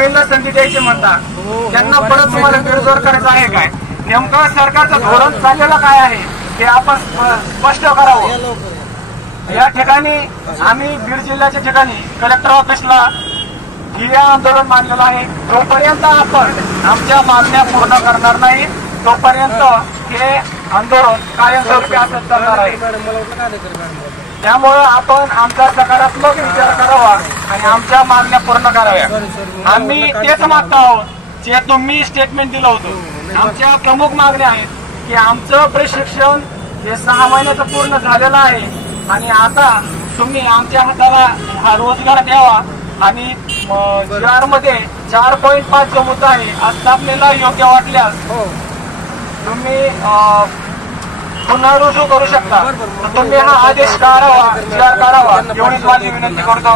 नवीनला संधी द्यायची म्हणता, त्यांना परत तुम्हाला बेरोजगार करायचं आहे काय? नेमकं सरकारचं धोरण चाललेलं काय आहे हे आपण स्पष्ट करावं. या ठिकाणी आम्ही बीड जिल्ह्याच्या ठिकाणी कलेक्टर ऑफिसला ठिय्या आंदोलन मानलेलं आहे. जोपर्यंत आपण आमच्या मागण्या पूर्ण करणार नाही तोपर्यंत हे आंदोलन कायमस्वरूपी असंच चालणार आहे. त्यामुळं आपण आमचा सकारात्मक विचार करावा आणि आमच्या मागण्या पूर्ण कराव्या. आम्ही तेच मागतो आहोत जे तुम्ही स्टेटमेंट दिलं होतं. आमच्या प्रमुख मागण्या आहेत की आमचं प्रशिक्षण हे 6 महिन्याचं पूर्ण झालेलं आहे आणि आता तुम्ही आमच्या हाताला हा रोजगार द्यावा आणि GR मध्ये 4.5 जो मुद्दा आहे आस्थापनेला योग्य वाटल्यास तुम्ही पुन्हा रुजू करू शकता. तुम्ही हा आदेश काढावा, GR काढावा एवढीच माझी विनंती करतो.